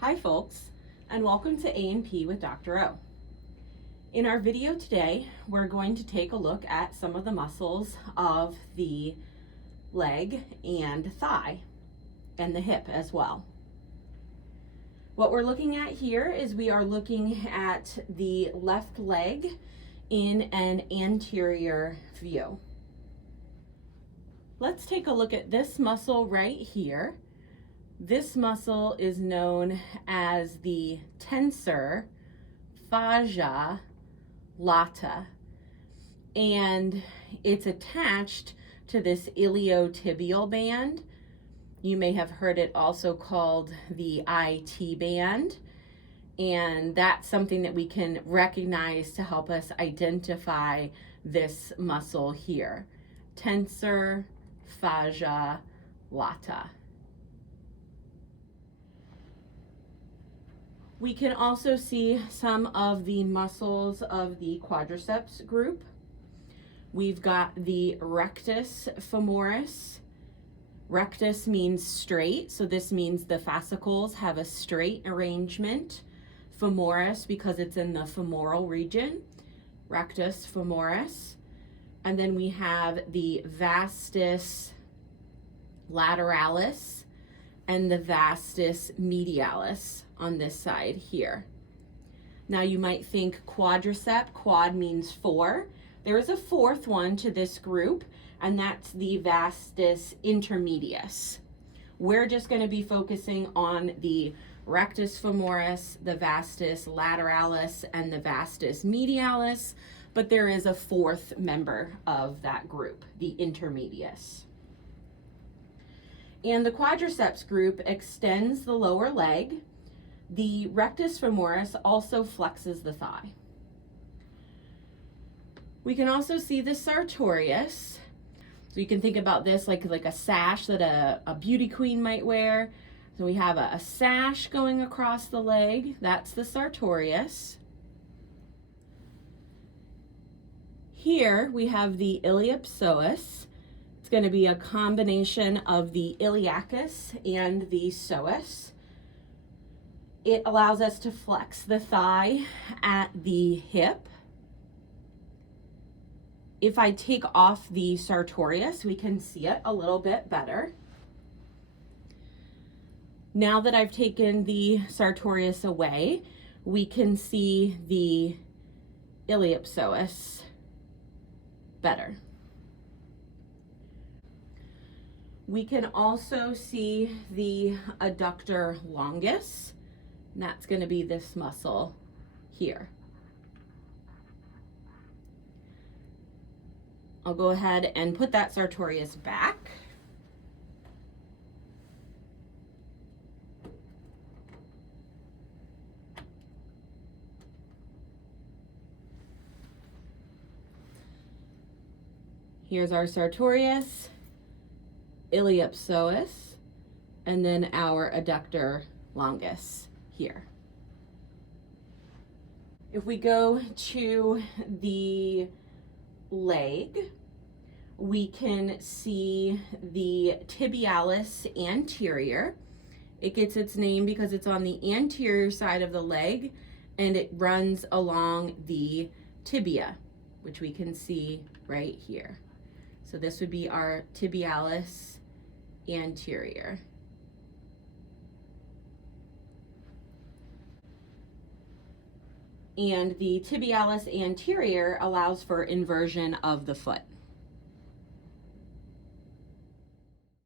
Hi folks, and welcome to A&P with Dr. O. In our video today, we're going to take a look at some of the muscles of the leg and thigh, and the hip as well. What we're looking at here is we are looking at the left leg in an anterior view. Let's take a look at this muscle right here. This muscle is known as the tensor fascia lata, and it's attached to this iliotibial band. You may have heard it also called the IT band, and that's something that we can recognize to help us identify this muscle here. Tensor fascia lata. We can also see some of the muscles of the quadriceps group. We've got the rectus femoris. Rectus means straight, so this means the fascicles have a straight arrangement. Femoris, because it's in the femoral region, rectus femoris. And then we have the vastus lateralis and the vastus medialis on this side here. Now you might think quadricep, quad means four. There is a fourth one to this group, and that's the vastus intermedius. We're just going to be focusing on the rectus femoris, the vastus lateralis, and the vastus medialis, but there is a fourth member of that group, the intermedius. And the quadriceps group extends the lower leg. The rectus femoris also flexes the thigh. We can also see the sartorius. So you can think about this like a sash that a beauty queen might wear. So we have a sash going across the leg. That's the sartorius. Here we have the iliopsoas. It's going to be a combination of the iliacus and the psoas. It allows us to flex the thigh at the hip. If I take off the sartorius, we can see it a little bit better. Now that I've taken the sartorius away, we can see the iliopsoas better. We can also see the adductor longus. And that's going to be this muscle here. I'll go ahead and put that sartorius back. Here's our sartorius, iliopsoas, and then our adductor longus here. If we go to the leg, we can see the tibialis anterior. It gets its name because it's on the anterior side of the leg and it runs along the tibia, which we can see right here. So this would be our tibialis anterior. And the tibialis anterior allows for inversion of the foot.